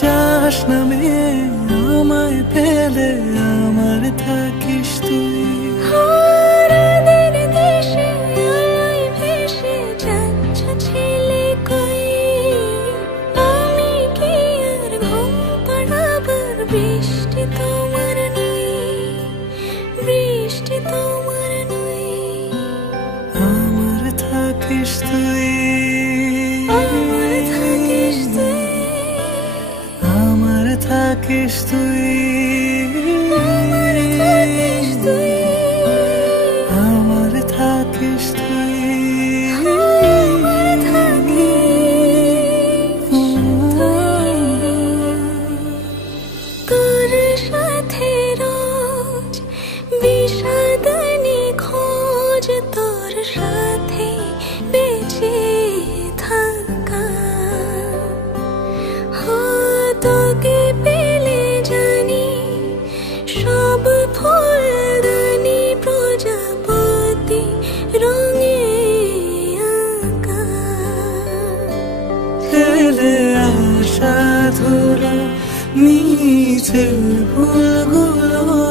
যাস নামে আমায় ফেলে আমার থাকিস তুই। বৃষ্টি তোমার নই, বৃষ্টি তোমার নই, আমার থাকিস তুই, আমার থাকিস তুই, আমার থাকিস তুই, আমার থাকিস তুই, আমার থাকিস তুই, আমার থাকিস তুই। তোর সাথে রোজ বিষাদনি খোঁজ, তোর সাথে বেঁচে থাকা। তোকে পেলে জানি সব ফুলদানি প্রজাপতি রঙে আঁকা। ফেলে আসা ধুলো নিচে ভুলগুলো